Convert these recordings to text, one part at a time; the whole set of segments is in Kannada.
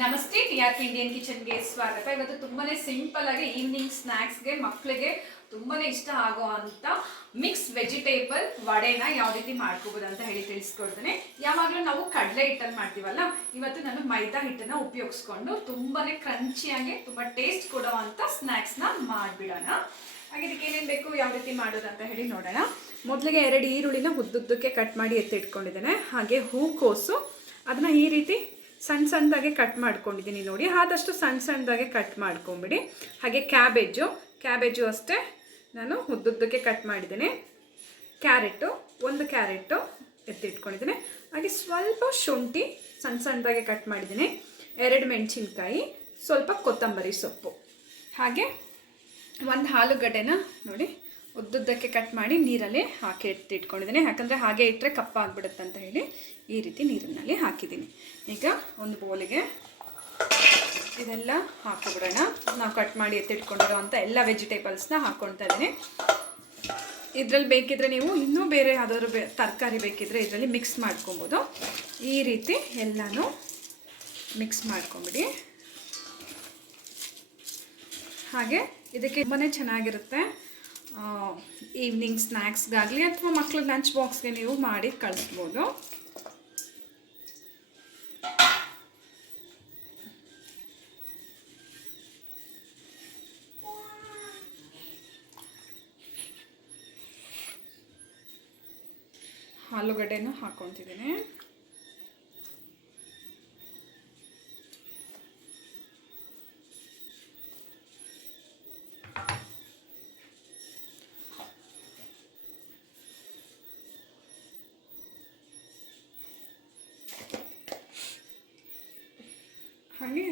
ನಮಸ್ತೆ ಟಿ ಆರ್ ಪಿ ಇಂಡಿಯನ್ ಕಿಚನ್ಗೆ ಸ್ವಾಗತ. ಇವತ್ತು ತುಂಬಾನೇ ಸಿಂಪಲ್ ಆಗಿ ಈವ್ನಿಂಗ್ ಸ್ನ್ಯಾಕ್ಸ್ಗೆ ಮಕ್ಕಳಿಗೆ ತುಂಬಾನೇ ಇಷ್ಟ ಆಗೋ ಅಂತ ಮಿಕ್ಸ್ ವೆಜಿಟೇಬಲ್ ವಡೆನ ಯಾವ ರೀತಿ ಮಾಡ್ಕೋಬಹುದು ಅಂತ ಹೇಳಿ ತಿಳಿಸ್ಕೊಡ್ತೇನೆ. ಯಾವಾಗಲೂ ನಾವು ಕಡಲೆ ಹಿಟ್ಟಲ್ಲಿ ಮಾಡ್ತೀವಲ್ಲ, ಇವತ್ತು ನಾನು ಮೈದಾ ಹಿಟ್ಟನ್ನ ಉಪಯೋಗಿಸ್ಕೊಂಡು ತುಂಬಾನೇ ಕ್ರಂಚಿಯಾಗಿ ತುಂಬಾ ಟೇಸ್ಟ್ ಕೊಡೋ ಅಂತ ಸ್ನ್ಯಾಕ್ಸ್ನ ಮಾಡಿಬಿಡೋಣ. ಹಾಗೆ ಇದಕ್ಕೆ ಏನೇನು ಬೇಕು, ಯಾವ ರೀತಿ ಮಾಡೋದು ಅಂತ ಹೇಳಿ ನೋಡೋಣ. ಮೊದಲಿಗೆ ಎರಡು ಈರುಳ್ಳಿನ ಉದ್ದುದ್ದಕ್ಕೆ ಕಟ್ ಮಾಡಿ ಎತ್ತಿಟ್ಕೊಂಡಿದ್ದೇನೆ. ಹಾಗೆ ಹೂಕೋಸು, ಅದನ್ನ ಈ ರೀತಿ ಸಣ್ಣ ಸಣ್ಣದಾಗೆ ಕಟ್ ಮಾಡ್ಕೊಂಡಿದ್ದೀನಿ ನೋಡಿ. ಆದಷ್ಟು ಸಣ್ಣ ಸಣ್ಣದಾಗೆ ಕಟ್ ಮಾಡ್ಕೊಂಬಿಡಿ. ಹಾಗೆ ಕ್ಯಾಬೇಜು ಕ್ಯಾಬೇಜು ಅಷ್ಟೇ ನಾನು ಉದ್ದುದ್ದಕ್ಕೆ ಕಟ್ ಮಾಡಿದ್ದೀನಿ. ಕ್ಯಾರೆಟು ಒಂದು ಕ್ಯಾರೆಟು ಎತ್ತಿಟ್ಕೊಂಡಿದ್ದೀನಿ. ಹಾಗೆ ಸ್ವಲ್ಪ ಶುಂಠಿ ಸಣ್ಣ ಸಣ್ಣದಾಗೆ ಕಟ್ ಮಾಡಿದ್ದೀನಿ. ಎರಡು ಮೆಣಸಿನ್ಕಾಯಿ, ಸ್ವಲ್ಪ ಕೊತ್ತಂಬರಿ ಸೊಪ್ಪು. ಹಾಗೆ ಒಂದು ಆಲೂಗಡ್ಡೆನ ನೋಡಿ. ಉದ್ದುದ್ದಕ್ಕೆ ಕಟ್ ಮಾಡಿ ನೀರಲ್ಲಿ ಹಾಕಿ ಎತ್ತಿಟ್ಕೊಂಡಿದ್ದೀನಿ ಯಾಕಂದರೆ ಹಾಗೆ ಇಟ್ಟರೆ ಕಪ್ಪಾಗ್ಬಿಡುತ್ತೆ ಅಂತ ಹೇಳಿ ಈ ರೀತಿ ನೀರಿನಲ್ಲಿ ಹಾಕಿದ್ದೀನಿ. ಈಗ ಒಂದು ಬೌಲಿಗೆ ಇದೆಲ್ಲ ಹಾಕಿಬಿಡೋಣ. ನಾವು ಕಟ್ ಮಾಡಿ ಎತ್ತಿಟ್ಕೊಂಡಿರೋ ಅಂಥ ಎಲ್ಲ ವೆಜಿಟೇಬಲ್ಸ್ನ ಹಾಕ್ಕೊಳ್ತಾ ಇದ್ದೀನಿ. ಇದರಲ್ಲಿ ಬೇಕಿದ್ರೆ ನೀವು ಇನ್ನೂ ಬೇರೆ ಯಾವುದಾದ್ರು ಬೇ ತರಕಾರಿ ಬೇಕಿದ್ರೆ ಇದರಲ್ಲಿ ಮಿಕ್ಸ್ ಮಾಡ್ಕೊಬೋದು. ಈ ರೀತಿ ಎಲ್ಲನೂ ಮಿಕ್ಸ್ ಮಾಡ್ಕೊಂಬಿಡಿ. ಹಾಗೆ ಇದಕ್ಕೆ ತುಂಬಾ ಚೆನ್ನಾಗಿರುತ್ತೆ. ಈವ್ನಿಂಗ್ ಸ್ನ್ಯಾಕ್ಸ್ಗಾಗಲಿ ಅಥವಾ ಮಕ್ಳ ಲಂಚ್ ಬಾಕ್ಸ್ಗೆ ನೀವು ಮಾಡಿ ಕಳಿಸ್ಬೋದು. ಆಲೂಗಡ್ಡೆನೂ ಹಾಕ್ಕೊತಿದ್ದೀನಿ.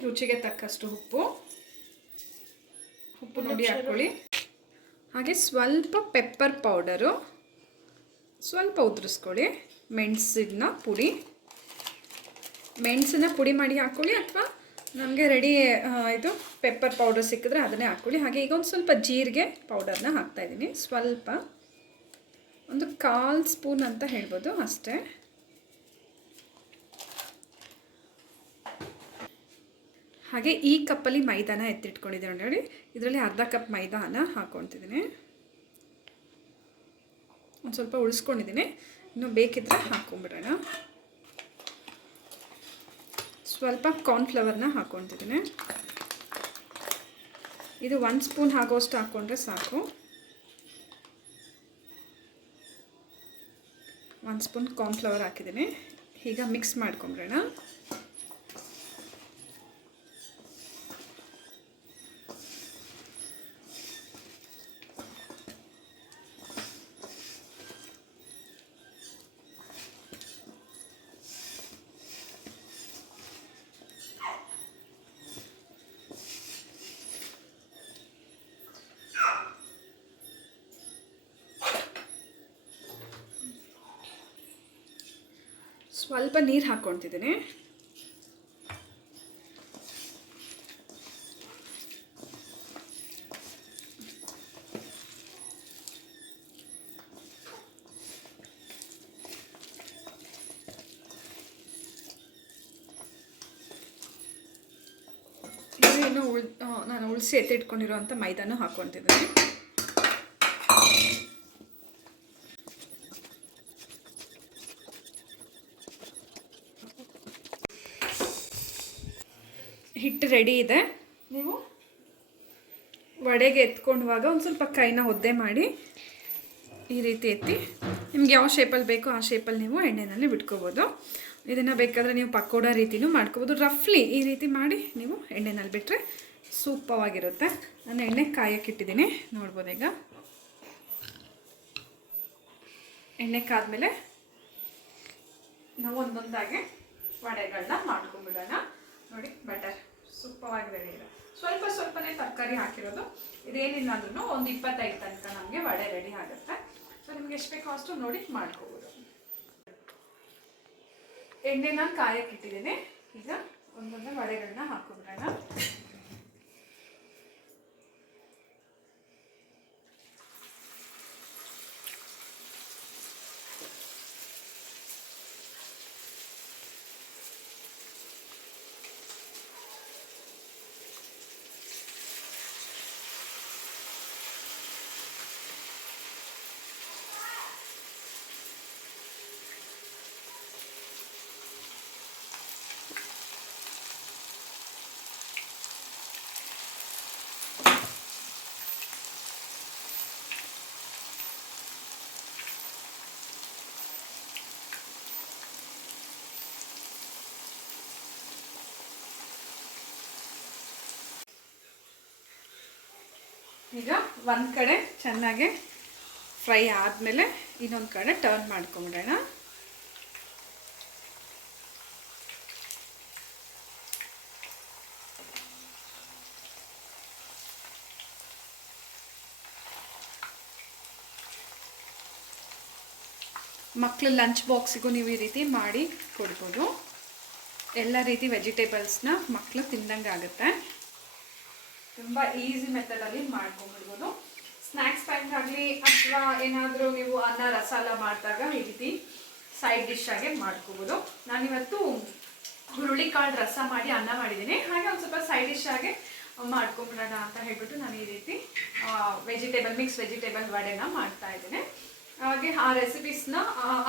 ರುಚಿಗೆ ತಕ್ಕಷ್ಟು ಉಪ್ಪು. ಉಪ್ಪು ನೋಡಿ ಹಾಕ್ಕೊಳ್ಳಿ ಹಾಗೆ ಸ್ವಲ್ಪ ಪೆಪ್ಪರ್ ಪೌಡರು ಸ್ವಲ್ಪ ಉದುರಿಸ್ಕೊಳ್ಳಿ. ಮೆಣಸಿನ ಪುಡಿ. ಮೆಣಸನ್ನ ಪುಡಿ ಮಾಡಿ ಹಾಕ್ಕೊಳ್ಳಿ ಅಥವಾ ನಮಗೆ ರೆಡಿ ಇದು ಪೆಪ್ಪರ್ ಪೌಡರ್ ಸಿಕ್ಕಿದ್ರೆ ಅದನ್ನೇ ಹಾಕ್ಕೊಳ್ಳಿ ಹಾಗೆ ಈಗ ಒಂದು ಸ್ವಲ್ಪ ಜೀರಿಗೆ ಪೌಡರ್ನ ಹಾಕ್ತಾಯಿದ್ದೀನಿ ಸ್ವಲ್ಪ ಒಂದು ಕಾಲ್ ಸ್ಪೂನ್ ಅಂತ ಹೇಳ್ಬೋದು ಅಷ್ಟೇ. ಹಾಗೆ ಈ ಕಪ್ಪಲ್ಲಿ ಮೈದಾನ ಎತ್ತಿಟ್ಕೊಂಡಿದ್ದೀನಿ ನೋಡಿ. ಇದರಲ್ಲಿ ಅರ್ಧ ಕಪ್ ಮೈದಾನ ಹಾಕ್ಕೊತಿದ್ದೀನಿ ಒಂದು ಸ್ವಲ್ಪ ಉಳಿಸ್ಕೊಂಡಿದ್ದೀನಿ. ಇನ್ನು ಬೇಕಿದ್ರೆ ಹಾಕ್ಕೊಂಬಿಡೋಣ ಸ್ವಲ್ಪ ಕಾರ್ನ್ಫ್ಲವರ್ನ ಹಾಕ್ಕೊತಿದ್ದೀನಿ ಇದು ಒನ್ ಸ್ಪೂನ್ ಆಗೋಷ್ಟು ಹಾಕ್ಕೊಂಡ್ರೆ ಸಾಕು. ಒಂದು ಸ್ಪೂನ್ ಕಾರ್ನ್ಫ್ಲವರ್ ಹಾಕಿದ್ದೀನಿ. ಈಗ ಮಿಕ್ಸ್ ಮಾಡ್ಕೊಂಬಿಡೋಣ. ಸ್ವಲ್ಪ ನೀರು ಹಾಕ್ಕೊತಿದ್ದೀನಿ ಇನ್ನು ಉಳ್ ನಾನು ಉಳಿಸಿ ಎತ್ತಿಟ್ಕೊಂಡಿರುವಂಥ ಮೈದಾನು ಹಾಕ್ಕೊತಿದ್ದೀನಿ ಹಿಟ್ಟು ರೆಡಿ ಇದೆ. ನೀವು ವಡೆಗೆ ಎತ್ಕೊಂಡುವಾಗ ಒಂದು ಸ್ವಲ್ಪ ಕೈನ ಒದ್ದೆ ಮಾಡಿ ಈ ರೀತಿ ಎತ್ತಿ. ನಿಮ್ಗೆ ಯಾವ ಶೇಪಲ್ಲಿ ಬೇಕೋ ಆ ಶೇಪಲ್ಲಿ ನೀವು ಎಣ್ಣೆನಲ್ಲಿ ಬಿಟ್ಕೋಬೋದು. ಇದನ್ನು ಬೇಕಾದರೆ ನೀವು ಪಕೋಡ ರೀತಿನೂ ಮಾಡ್ಕೋಬೋದು. ರಫ್ಲಿ ಈ ರೀತಿ ಮಾಡಿ ನೀವು ಎಣ್ಣೆನಲ್ಲಿ ಬಿಟ್ಟರೆ ಸೂಪವಾಗಿರುತ್ತೆ. ನಾನು ಎಣ್ಣೆ ಕಾಯಕ್ಕಿಟ್ಟಿದ್ದೀನಿ ನೋಡ್ಬೋದು ಈಗ ಎಣ್ಣೆ ಕಾದ್ಮೇಲೆ ನಾವು ಒಂದೊಂದಾಗೆ ವಡೆಗಳನ್ನ ಮಾಡ್ಕೊಂಡ್ಬಿಡೋಣ ನೋಡಿ ಬಟರ್ ಸೂಪರಾಗಿ ರೆಡಿ ಸ್ವಲ್ಪ ಸ್ವಲ್ಪನೇ ತರಕಾರಿ ಹಾಕಿರೋದು. ಇದೇನಿಲ್ಲ ಅಂದ್ರೂ ಒಂದು ಇಪ್ಪತ್ತೈದು ತನಕ ನಮಗೆ ವಡೆ ರೆಡಿ ಆಗುತ್ತೆ. ಸೊ ನಿಮ್ಗೆ ಎಷ್ಟು ಬೇಕೋ ಅಷ್ಟು ನೋಡಿ ಮಾಡ್ಕೋಬೋದು. ಎಣ್ಣೆ ನಾನು ಕಾಯಕ್ಕಿಟ್ಟಿದ್ದೀನಿ ಈಗ ಒಂದೊಂದೇ ವಡೆಗಳನ್ನ ಹಾಕೊಂಡ್ಬಿಡೋಣ ಈಗ ಒಂದು ಕಡೆ ಚೆನ್ನಾಗಿ ಫ್ರೈ ಆದಮೇಲೆ ಇನ್ನೊಂದು ಕಡೆ ಟರ್ನ್ ಮಾಡ್ಕೊಂಬಿಡೋಣ. ಮಕ್ಕಳು ಲಂಚ್ ಬಾಕ್ಸಿಗೂ ನೀವು ಈ ರೀತಿ ಮಾಡಿ ಕೊಡ್ಬೋದು. ಎಲ್ಲ ರೀತಿ ವೆಜಿಟೇಬಲ್ಸ್ನ ಮಕ್ಕಳು ತಿಂದಂಗೆ ಆಗುತ್ತೆ ತುಂಬ ಈಸಿ ಮೆಥಡಲ್ಲಿ ಮಾಡ್ಕೊಂಡ್ಬಿಡ್ಬೋದು. ಸ್ನ್ಯಾಕ್ಸ್ ಟೈಮ್ ಆಗಲಿ ಅಥವಾ ಏನಾದರೂ ನೀವು ಅನ್ನ ರಸಾಲ ಮಾಡಿದಾಗ ಈ ರೀತಿ ಸೈಡ್ ಡಿಶ್ ಆಗಿ ಮಾಡ್ಕೋಬೋದು. ನಾನಿವತ್ತು ಹುರುಳಿಕಾಳು ರಸ ಮಾಡಿ ಅನ್ನ ಮಾಡಿದ್ದೀನಿ. ಹಾಗೆ ಒಂದು ಸ್ವಲ್ಪ ಸೈಡ್ ಡಿಶ್ ಆಗಿ ಮಾಡ್ಕೊಂಬಿಡೋಣ ಅಂತ ಹೇಳ್ಬಿಟ್ಟು ನಾನು ಈ ರೀತಿ ವೆಜಿಟೇಬಲ್ ಮಿಕ್ಸ್ ವೆಜಿಟೇಬಲ್ ವಡೆನ ಮಾಡ್ತಾ ಇದ್ದೀನಿ. ಹಾಗೆ ಆ ರೆಸಿಪೀಸ್ನ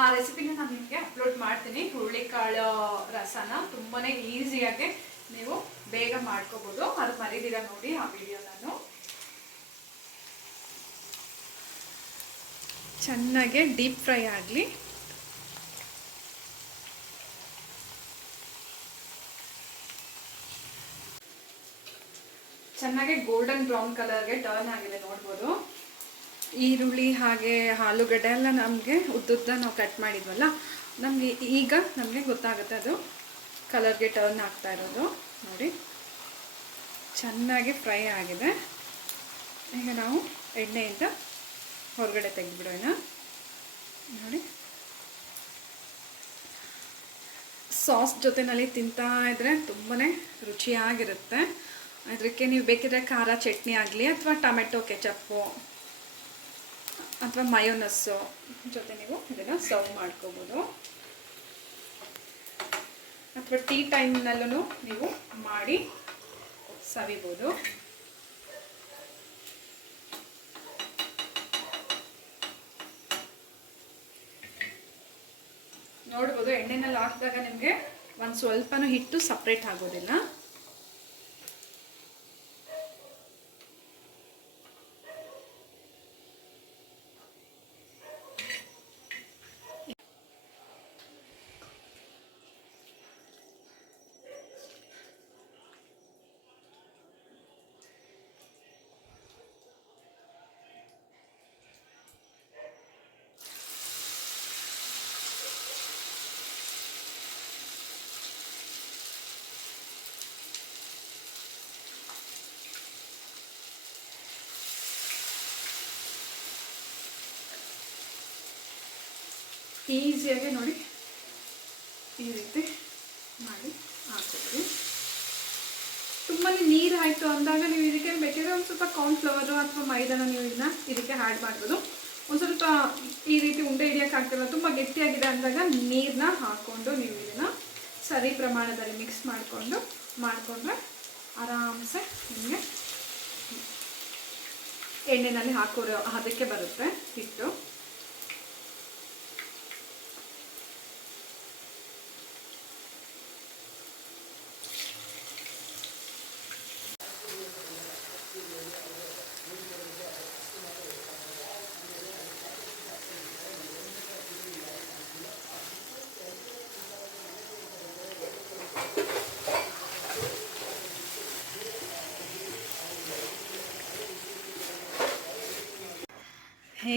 ಆ ರೆಸಿಪಿನ ನಾನು ನಿಮಗೆ ಅಪ್ಲೋಡ್ ಮಾಡ್ತೀನಿ. ಹುರುಳಿಕಾಳು ರಸನ ತುಂಬಾ ಈಸಿಯಾಗಿ ನೀವು ಬೇಗ ಮಾಡ್ಕೋಬೋದು. ಅದು ಮರಿದಿರ ನೋಡಿ ಆ ವಿಡಿಯೋ ನಾನು. ಚೆನ್ನಾಗೆ ಡೀಪ್ ಫ್ರೈ ಆಗಲಿ. ಚೆನ್ನಾಗಿ ಗೋಲ್ಡನ್ ಬ್ರೌನ್ ಕಲರ್ಗೆ ಟರ್ನ್ ಆಗಿದೆ ನೋಡ್ಬೋದು. ಈರುಳ್ಳಿ ಹಾಗೆ ಆಲೂಗಡ್ಡೆ ಎಲ್ಲ ನಮಗೆ ಉದ್ದುದ್ದ ನಾವು ಕಟ್ ಮಾಡಿದ್ವಲ್ಲ, ನಮಗೆ ಈಗ ನಮಗೆ ಗೊತ್ತಾಗುತ್ತೆ ಅದು. ಕಲರ್ಗೆ ಟರ್ನ್ ಆಗ್ತಾ ಇರೋದು. ನೋಡಿ. ಚೆನ್ನಾಗಿ ಫ್ರೈ ಆಗಿದೆ. ಈಗ ನಾವು ಎಣ್ಣೆಯಿಂದ ಹೊರಗಡೆ ತೆಗೆದ್ಬಿಡೋಣ. ನೋಡಿ. ಸಾಸ್ ಜೊತೆನಲ್ಲಿ ತಿಂತಾ ಇದ್ರೆ ತುಂಬಾ ರುಚಿಯಾಗಿರುತ್ತೆ. ಅದಕ್ಕೆ ನೀವು ಬೇಕಿದ್ರೆ ಖಾರ ಚಟ್ನಿ ಆಗಲಿ ಅಥವಾ ಟೊಮೆಟೊ, ಕೆಚಪ್ಪು, ಅಥವಾ ಮಯೋನಸ್ಸು ಜೊತೆ ನೀವು ಇದನ್ನು ಸರ್ವ್ ಮಾಡ್ಕೋಬೋದು. ಅಥವಾ ಟೀ ಟೈಮ್ನಲ್ಲೂ ನೀವು ಮಾಡಿ ಸವಿಬೋದು. ನೋಡ್ಬೋದು, ಎಣ್ಣೆನಲ್ಲಿ ಹಾಕಿದಾಗ ನಿಮಗೆ ಒಂದು ಸ್ವಲ್ಪನೂ ಹಿಟ್ಟು ಸಪ್ರೇಟ್ ಆಗೋದಿಲ್ಲ. ಈಸಿಯಾಗಿ ನೋಡಿ ಈ ರೀತಿ ಮಾಡಿ ಹಾಕೋದು ತುಂಬಾ ನೀರು ಆಯಿತು ಅಂದಾಗ ನೀವು ಇದಕ್ಕೆ ಬೇಕಿದ್ರೆ ಒಂದು ಸ್ವಲ್ಪ ಕಾರ್ನ್ಫ್ಲವರು ಅಥವಾ ಮೈದಾನ ನೀವು ಇದನ್ನ ಇದಕ್ಕೆ ಆ್ಯಡ್ ಮಾಡ್ಬೋದು. ಒಂದು ಸ್ವಲ್ಪ ಈ ರೀತಿ ಉಂಡೆ ಹಿಡಿಯೋಕ್ಕಾಗ್ತಿಲ್ಲ ತುಂಬ ಗಟ್ಟಿಯಾಗಿದೆ ಅಂದಾಗ ನೀರನ್ನ ಹಾಕ್ಕೊಂಡು ನೀವು ಇದನ್ನು ಸರಿ ಪ್ರಮಾಣದಲ್ಲಿ ಮಿಕ್ಸ್ ಮಾಡಿಕೊಂಡು, ಮಾಡಿಕೊಂಡ್ರೆ ಆರಾಮ್ಸೆ ನಿಮಗೆ ಎಣ್ಣೆನಲ್ಲಿ ಹಾಕೋರು ಅದಕ್ಕೆ ಬರುತ್ತೆ ಹಿಟ್ಟು.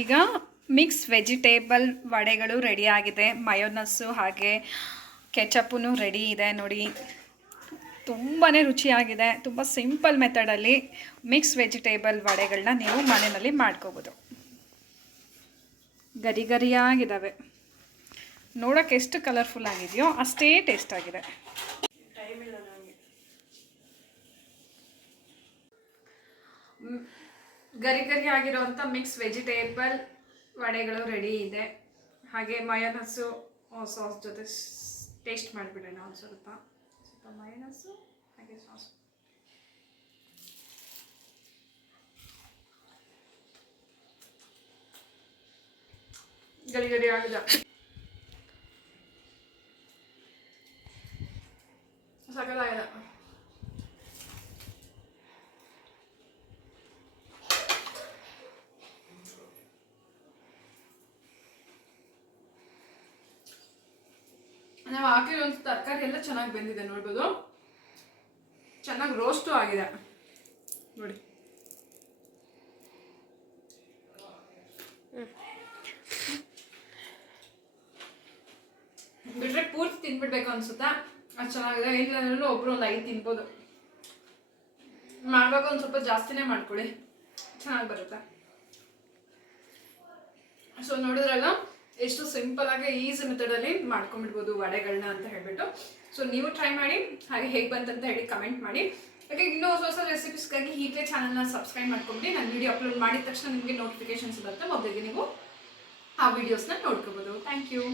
ಈಗ ಮಿಕ್ಸ್ ವೆಜಿಟೇಬಲ್ ವಡೆಗಳು ರೆಡಿ ಆಗಿದೆ. ಮಯೋನಸ್ಸು ಹಾಗೆ ಕೆಚಪ್ಪು ರೆಡಿ ಇದೆ ನೋಡಿ. ತುಂಬಾ ರುಚಿಯಾಗಿದೆ. ತುಂಬ ಸಿಂಪಲ್ ಮೆಥಡಲ್ಲಿ ಮಿಕ್ಸ್ ವೆಜಿಟೇಬಲ್ ವಡೆಗಳನ್ನ ನೀವು ಮನೆಯಲ್ಲಿ ಮಾಡ್ಕೋಬೋದು. ಗರಿ ಗರಿಯಾಗಿದ್ದಾವೆ. ನೋಡೋಕೆ ಎಷ್ಟು ಕಲರ್ಫುಲ್ ಆಗಿದೆಯೋ ಅಷ್ಟೇ ಟೇಸ್ಟ್ ಆಗಿದೆ. ಗರಿ ಗರಿ ಆಗಿರೋವಂಥ ಮಿಕ್ಸ್ ವೆಜಿಟೇಬಲ್ ವಡೆಗಳು ರೆಡಿ ಇದೆ. ಹಾಗೆ ಮಯೋನಸ್ಸು ಸಾಸ್ ಜೊತೆ ಟೇಸ್ಟ್ ಮಾಡಿಬಿಡೋಣ ಒಂದು ಸ್ವಲ್ಪ. ಸ್ವಲ್ಪ ಮಯೋನಸ್ಸು ಹಾಗೆ ಸಾಸ್ ಗರಿ ಗರಿ ಆಗಿದೆ? ಬೆಂದಿದೆ ನೋಡ್ಬೋದು. ಚೆನ್ನಾಗಿ ರೋಸ್ಟು ಆಗಿದೆ. ನೋಡಿ. ಬಿಟ್ರೆ ಪೂರ್ತಿ ತಿನ್ಬಿಡ್ಬೇಕು ಅನ್ಸುತ್ತಾ? ಅದು ಚೆನ್ನಾಗಿದೆ. ಇಲ್ಲ ಅಂದ್ರೆ ಒಬ್ರು ಒಂದು ಐದು ತಿನ್ಬೋದು. ಮಾಡ್ಬೇಕು ಒಂದು ಸ್ವಲ್ಪ ಜಾಸ್ತಿನೇ ಮಾಡ್ಕೊಳ್ಳಿ. ಚೆನ್ನಾಗಿ ಬರುತ್ತೆ. ಸೊ ನೋಡಿದ್ರಲ್ಲ ಎಷ್ಟು ಸಿಂಪಲ್ ಆಗಿ ಈಸಿ ಮೆಥಡಲ್ಲಿ ಮಾಡ್ಕೊಂಡ್ಬಿಡ್ಬೋದು ವಡೆಗಳನ್ನ ಅಂತ ಹೇಳ್ಬಿಟ್ಟು. ಸೊ ನೀವು ಟ್ರೈ ಮಾಡಿ, ಹಾಗೆ ಹೇಗೆ ಬಂತಂತ ಹೇಳಿ ಕಮೆಂಟ್ ಮಾಡಿ. ಹಾಗೆ ಇನ್ನೂ ಹೊಸ ಹೊಸ ರೆಸಿಪೀಸ್ಗಾಗಿ ಹೀಗೆ ಚಾನಲ್ನ ಸಬ್ಸ್ಕ್ರೈಬ್ ಮಾಡ್ಕೊಂಡು ನಾನು ವಿಡಿಯೋ ಅಪ್ಲೋಡ್ ಮಾಡಿದ ತಕ್ಷಣ ನಿಮಗೆ ನೋಟಿಫಿಕೇಶನ್ಸ್ ಬರುತ್ತೆ. ಮೊದಲಿಗೆ ನೀವು ಆ ವಿಡಿಯೋಸ್ನ ನೋಡ್ಕೋಬೋದು. Thank you